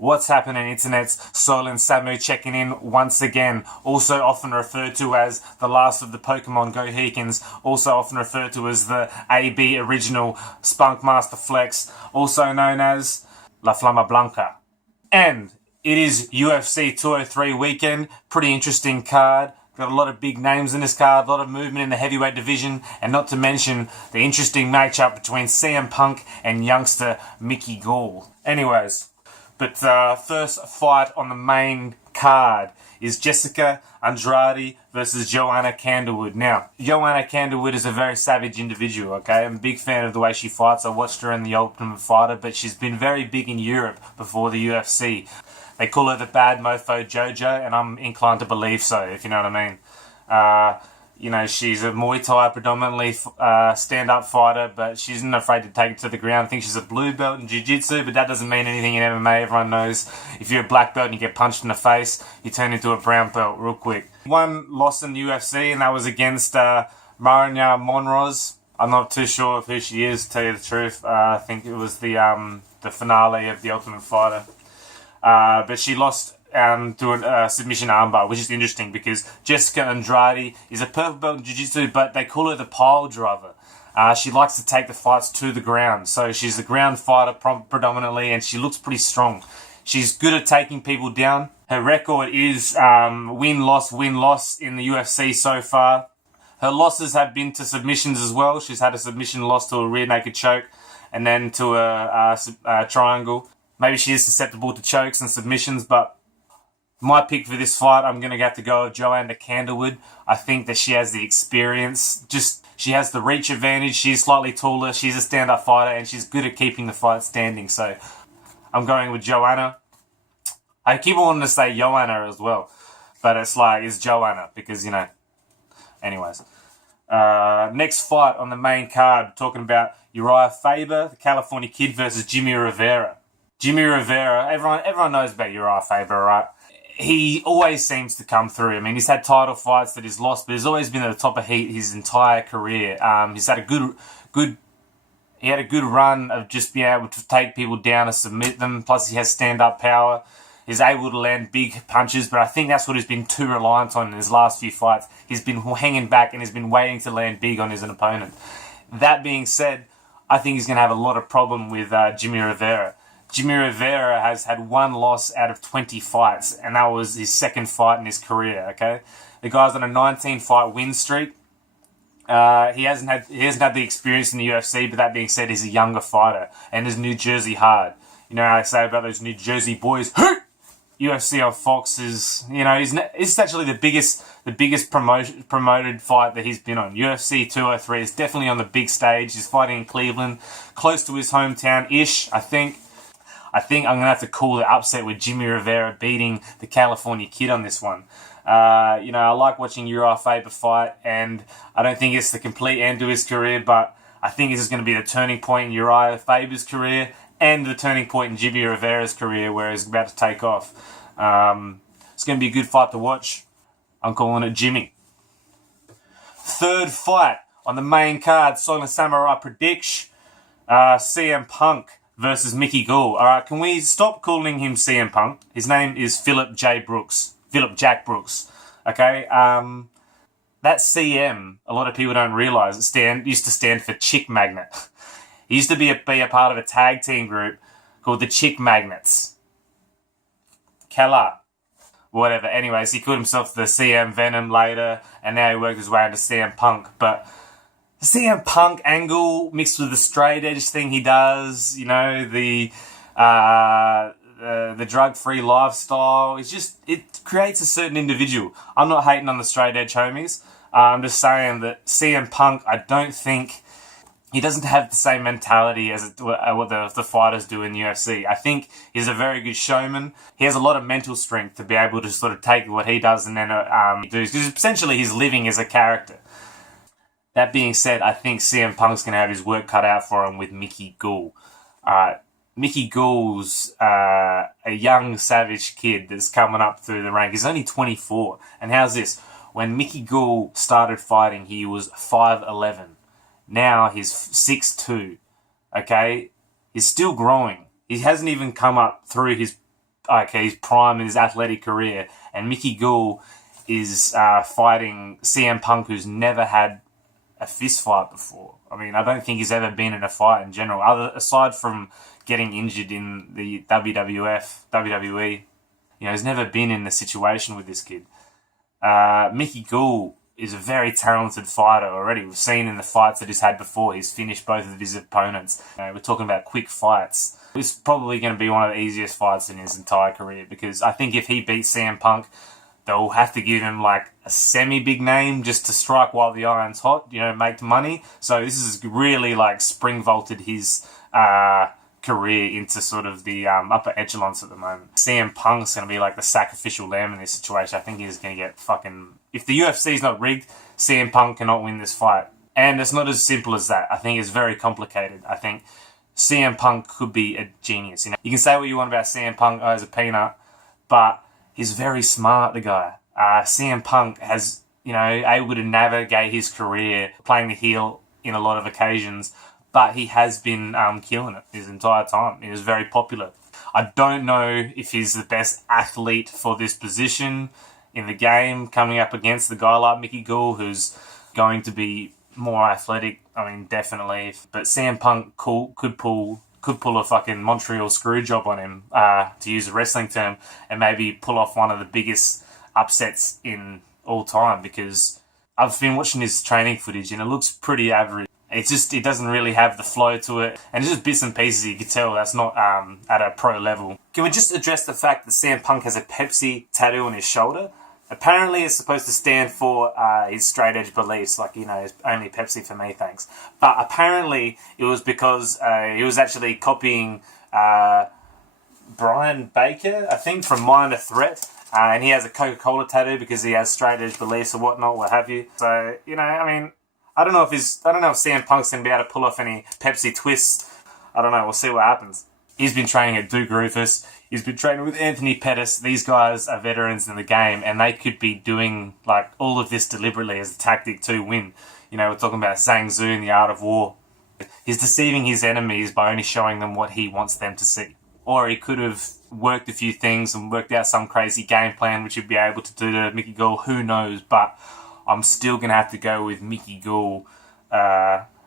What's happening, internet's Soylent Samu checking in once again. Also often referred to as the last of the Pokemon Gohekins. Also often referred to as the AB original Spunkmaster Flex. Also known as La Flama Blanca. And it is UFC 203 weekend. Pretty interesting card. Got a lot of big names in this card, a lot of movement in the heavyweight division, and not to mention the interesting matchup between CM Punk and youngster Mickey Gall. Anyways, but first fight on the main card is Jéssica Andrade versus Joanna CALDERWOOD. Now, Joanna CALDERWOOD is a very savage individual, okay? I'm a big fan of the way she fights. I watched her in The Ultimate Fighter, but she's been very big in Europe before the UFC. They call her the bad mofo JoJo, and I'm inclined to believe so, if you know what I mean. She's a Muay Thai predominantly stand-up fighter, but she isn't afraid to take it to the ground. I think she's a blue belt in Jiu-Jitsu, but that doesn't mean anything in MMA. Everyone knows if you're a black belt and you get punched in the face, you turn into a brown belt real quick. One loss in the UFC, and that was against Marina Monroz. I'm not too sure of who she is, to tell you the truth. I think it was the finale of The Ultimate Fighter. But she lost to a submission armbar, which is interesting because Jéssica Andrade is a purple belt in Jiu-Jitsu, but they call her the pile driver. She likes to take the fights to the ground, so she's a ground fighter predominantly, and she looks pretty strong. She's good at taking people down. Her record is win-loss in the UFC so far. Her losses have been to submissions as well. She's had a submission loss to a rear naked choke, and then to a triangle. Maybe she is susceptible to chokes and submissions, but my pick for this fight, I'm going to have to go with Joanna CALDERWOOD. I think that she has the experience. She has the reach advantage. She's slightly taller. She's a stand-up fighter, and she's good at keeping the fight standing. So I'm going with Joanna. I keep wanting to say Joanna as well, but it's Joanna because, Anyways. Next fight on the main card, talking about Urijah Faber, the California Kid, versus JIMMIE Rivera. JIMMIE Rivera, everyone knows about Urijah Faber, right? He always seems to come through. I mean, he's had title fights that he's lost, but he's always been at the top of heat his entire career. He's had a good run of just being able to take people down and submit them. Plus, he has stand-up power. He's able to land big punches, but I think that's what he's been too reliant on in his last few fights. He's been hanging back and he's been waiting to land big on his opponent. That being said, I think he's going to have a lot of problem with JIMMIE Rivera. JIMMIE Rivera has had one loss out of 20 fights, and that was his second fight in his career, okay? The guy's on a 19-fight win streak. He hasn't had the experience in the UFC, but that being said, he's a younger fighter, and is New Jersey hard. You know how I say about those New Jersey boys? UFC on Fox is, it's actually the biggest promoted fight that he's been on. UFC 203 is definitely on the big stage. He's fighting in Cleveland, close to his hometown-ish, I think. I think I'm going to have to call the upset with JIMMIE Rivera beating the California Kid on this one. I like watching Urijah Faber fight, and I don't think it's the complete end to his career, but I think this is going to be the turning point in Urijah Faber's career and the turning point in JIMMIE Rivera's career where he's about to take off. It's going to be a good fight to watch. I'm calling it JIMMIE. Third fight on the main card, Soylent Samurai predicts CM Punk versus Mickey Gall. Alright, can we stop calling him CM Punk? His name is Philip Jack Brooks. Okay? That CM, a lot of people don't realise, used to stand for Chick Magnet. He used to be a part of a tag team group called the Chick Magnets. Keller. Whatever. Anyways, he called himself the CM Venom later, and now he worked his way into CM Punk. But the CM Punk angle mixed with the straight edge thing he does, the drug-free lifestyle, it creates a certain individual. I'm not hating on the straight edge homies. I'm just saying that CM Punk, I don't think he doesn't have the same mentality as what the fighters do in the UFC. I think he's a very good showman. He has a lot of mental strength to be able to sort of take what he does and then do. Because essentially he's living as a character. That being said, I think CM Punk's going to have his work cut out for him with Mickey Gall. Mickey Gall's a young, savage kid that's coming up through the rank. He's only 24. And how's this? When Mickey Gall started fighting, he was 5'11". Now he's 6'2". Okay? He's still growing. He hasn't even come up through his okay, his prime in his athletic career, and Mickey Gall is fighting CM Punk, who's never had a fist fight before. I mean, I don't think he's ever been in a fight in general, aside from getting injured in the WWE. You know, he's never been in a situation with this kid. Mickey Gall is a very talented fighter already. We've seen in the fights that he's had before, he's finished both of his opponents. We're talking about quick fights. It's probably going to be one of the easiest fights in his entire career, because I think if he beats CM Punk, they'll have to give him like a semi-big name just to strike while the iron's hot, you know, make money. So this is really like spring vaulted his career into sort of the upper echelons at the moment. CM Punk's going to be like the sacrificial lamb in this situation. I think he's going to get fucking... If the UFC's not rigged, CM Punk cannot win this fight. And it's not as simple as that. I think it's very complicated. I think CM Punk could be a genius. You know, you can say what you want about CM Punk as a peanut, but he's very smart, the guy. CM Punk has, you know, able to navigate his career playing the heel in a lot of occasions, but he has been killing it his entire time. He was very popular. I don't know if he's the best athlete for this position in the game, coming up against the guy like Mickey Gall, who's going to be more athletic. I mean, definitely. But CM Punk could pull a fucking Montreal screw job on him, to use a wrestling term, and maybe pull off one of the biggest upsets in all time, because I've been watching his training footage and it looks pretty average. It doesn't really have the flow to it, and it's just bits and pieces. You can tell that's not at a pro level. Can we just address the fact that CM Punk has a Pepsi tattoo on his shoulder? Apparently it's supposed to stand for his straight edge beliefs, like, you know, only Pepsi for me, thanks. But apparently it was because he was actually copying Brian Baker, I think, from Minor Threat. And he has a Coca-Cola tattoo because he has straight edge beliefs or whatnot, what have you. So, you know, I mean, I don't know if CM Punk's going to be able to pull off any Pepsi twists. I don't know. We'll see what happens. He's been training at Duke Rufus. He's been training with Anthony Pettis. These guys are veterans in the game, and they could be doing like all of this deliberately as a tactic to win. You know, we're talking about Zhang Zhu in The Art of War. He's deceiving his enemies by only showing them what he wants them to see. Or he could have worked a few things and worked out some crazy game plan, which he'd be able to do to Mickey Gall. Who knows? But I'm still going to have to go with Mickey Gall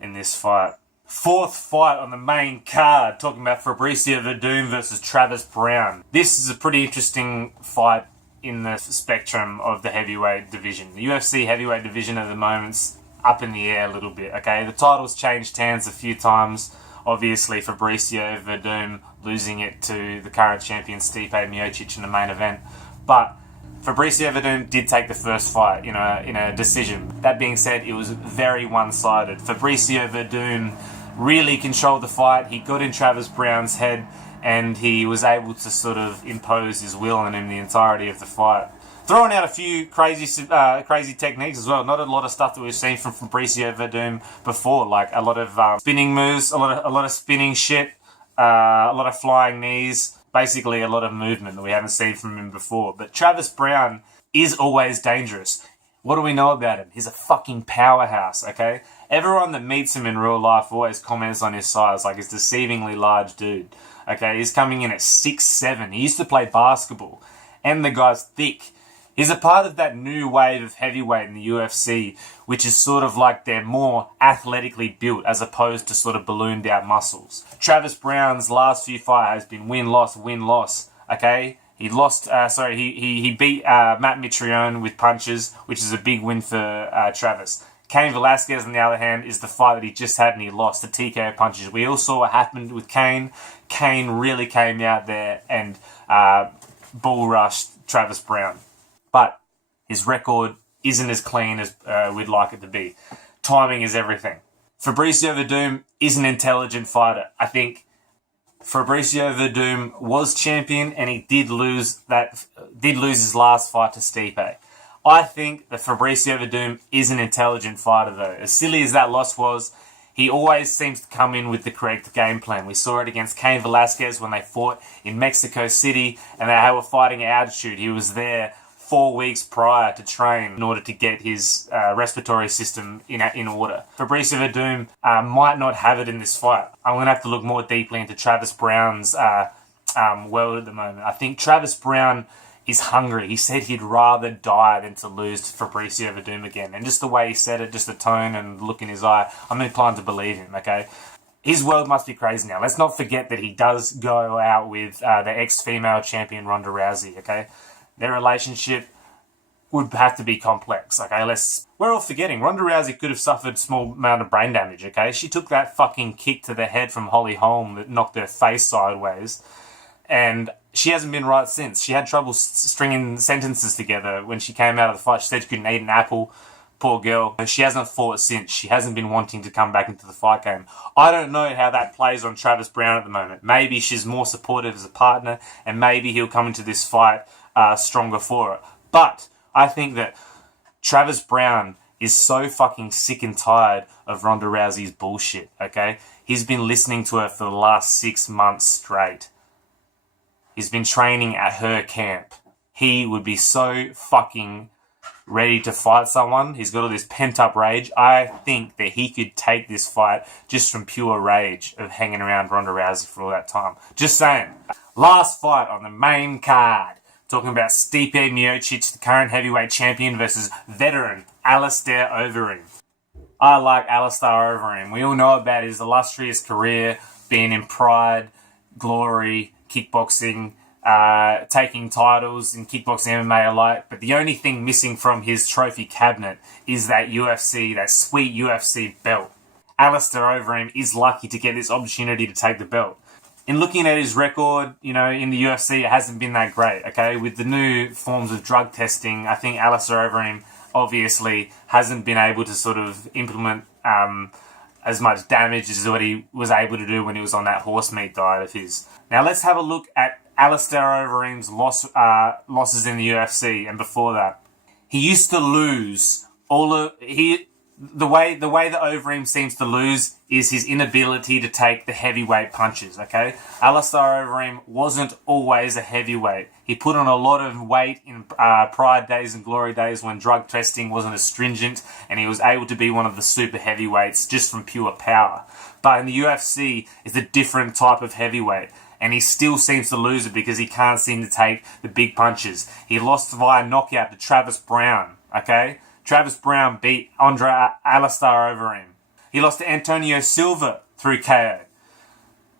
in this fight. Fourth fight on the main card, talking about Fabricio Werdum versus Travis Browne. This is a pretty interesting fight in the spectrum of the heavyweight division. The UFC heavyweight division at the moment's up in the air a little bit, okay? The title's changed hands a few times. Obviously, Fabricio Werdum losing it to the current champion Stipe Miocic in the main event. But Fabricio Werdum did take the first fight, you know, in a decision. That being said, it was very one-sided. Fabricio Werdum really controlled the fight. He got in Travis Browne's head, and he was able to sort of impose his will on him the entirety of the fight. Throwing out a few crazy techniques as well. Not a lot of stuff that we've seen from Fabricio Werdum before, like a lot of spinning moves, a lot of spinning shit, a lot of flying knees. Basically, a lot of movement that we haven't seen from him before. But Travis Browne is always dangerous. What do we know about him? He's a fucking powerhouse, okay? Everyone that meets him in real life always comments on his size, like he's a deceivingly large dude. Okay, he's coming in at 6'7". He used to play basketball, and the guy's thick. He's a part of that new wave of heavyweight in the UFC, which is sort of like they're more athletically built as opposed to sort of ballooned out muscles. Travis Browne's last few fights has been win-loss, okay? He lost, he beat Matt Mitrione with punches, which is a big win for Travis. Cain Velasquez, on the other hand, is the fight that he just had and he lost to TKO punches. We all saw what happened with Cain. Cain really came out there and bull rushed Travis Browne. But his record isn't as clean as we'd like it to be. Timing is everything. Fabricio Werdum is an intelligent fighter. I think Fabricio Werdum was champion and he did lose his last fight to Stipe. I think that Fabricio Werdum is an intelligent fighter though. As silly as that loss was, he always seems to come in with the correct game plan. We saw it against Cain Velasquez when they fought in Mexico City and they were fighting at altitude. He was there 4 weeks prior to train in order to get his respiratory system in order. Fabricio Werdum might not have it in this fight. I'm going to have to look more deeply into Travis Browne's world at the moment. I think Travis Browne is hungry. He said he'd rather die than to lose to Fabricio Werdum again. And just the way he said it, just the tone and the look in his eye, I'm inclined to believe him, okay? His world must be crazy now. Let's not forget that he does go out with the ex-female champion Ronda Rousey, okay? Their relationship would have to be complex, okay? We're all forgetting. Ronda Rousey could have suffered a small amount of brain damage, okay? She took that fucking kick to the head from Holly Holm that knocked her face sideways. And she hasn't been right since. She had trouble stringing sentences together when she came out of the fight. She said she couldn't eat an apple. Poor girl. She hasn't fought since. She hasn't been wanting to come back into the fight game. I don't know how that plays on Travis Browne at the moment. Maybe she's more supportive as a partner, and maybe he'll come into this fight stronger for it. But I think that Travis Browne is so fucking sick and tired of Ronda Rousey's bullshit, okay? He's been listening to her for the last 6 months straight. He's been training at her camp. He would be so fucking ready to fight someone. He's got all this pent-up rage. I think that he could take this fight just from pure rage of hanging around Ronda Rousey for all that time. Just saying. Last fight on the main card. Talking about Stipe Miocic, the current heavyweight champion, versus veteran ALISTAIR OVEREEM. I like ALISTAIR OVEREEM. We all know about his illustrious career, being in Pride, Glory, kickboxing, taking titles in kickboxing, MMA alike, but the only thing missing from his trophy cabinet is that UFC, that sweet UFC belt. ALISTAIR OVEREEM is lucky to get this opportunity to take the belt. In looking at his record, you know, in the UFC, it hasn't been that great, okay? With the new forms of drug testing, I think ALISTAIR OVEREEM obviously hasn't been able to sort of implement as much damage as what he was able to do when he was on that horse meat diet of his. Now let's have a look at ALISTAIR OVEREEM's losses in the UFC and before that. He used to lose the way that Overeem seems to lose is his inability to take the heavyweight punches, okay? ALISTAIR OVEREEM wasn't always a heavyweight. He put on a lot of weight in Pride days and Glory days when drug testing wasn't as stringent, and he was able to be one of the super heavyweights just from pure power. But in the UFC, it's a different type of heavyweight, and he still seems to lose it because he can't seem to take the big punches. He lost via knockout to Travis Browne, okay? Travis Browne beat ALISTAIR OVEREEM. He lost to Antonio Silva through KO.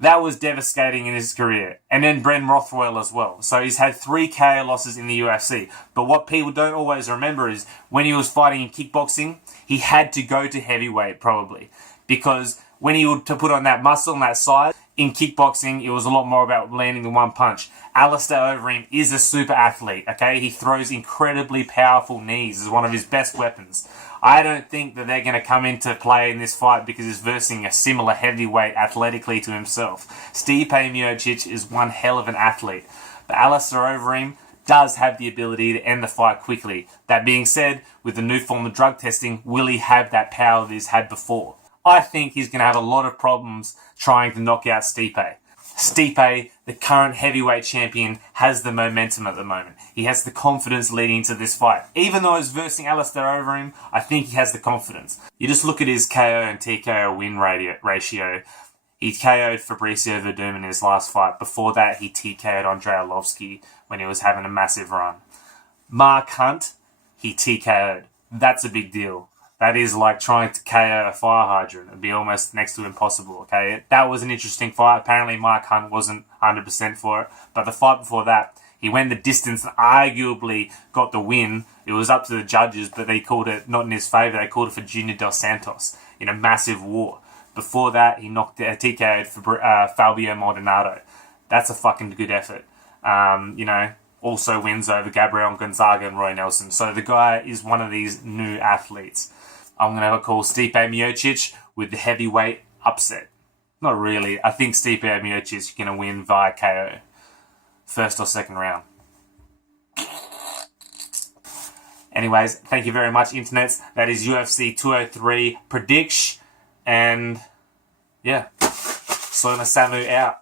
That was devastating in his career. And then Bren Rothwell as well. So he's had 3 KO losses in the UFC. But what people don't always remember is when he was fighting in kickboxing, he had to go to heavyweight probably. Because when he would to put on that muscle and that size, in kickboxing, it was a lot more about landing the one punch. ALISTAIR OVEREEM is a super athlete, okay? He throws incredibly powerful knees as one of his best weapons. I don't think that they're going to come into play in this fight because he's versing a similar heavyweight athletically to himself. Stipe Miocic is one hell of an athlete. But ALISTAIR OVEREEM does have the ability to end the fight quickly. That being said, with the new form of drug testing, will he have that power that he's had before? I think he's going to have a lot of problems trying to knock out Stipe. Stipe, the current heavyweight champion, has the momentum at the moment. He has the confidence leading into this fight. Even though he's versing ALISTAIR OVEREEM, I think he has the confidence. You just look at his KO and TKO win ratio. He KO'd Fabricio Werdum in his last fight. Before that, he TKO'd Andrade when he was having a massive run. Mark Hunt, he TKO'd. That's a big deal. That is like trying to KO a fire hydrant. It'd be almost next to impossible, okay? That was an interesting fight. Apparently Mark Hunt wasn't 100% for it. But the fight before that, he went the distance and arguably got the win. It was up to the judges, but they called it not in his favour. They called it for Junior Dos Santos in a massive war. Before that, he TKO'd Fabio Maldonado. That's a fucking good effort. Also wins over Gabriel Gonzaga and Roy Nelson. So the guy is one of these new athletes. I'm going to call Stipe Miocic with the heavyweight upset. Not really. I think Stipe Miocic is going to win via KO. First or second round. Anyways, thank you very much, internets. That is UFC 203 prediction. And yeah, SOYLENT SAMU out.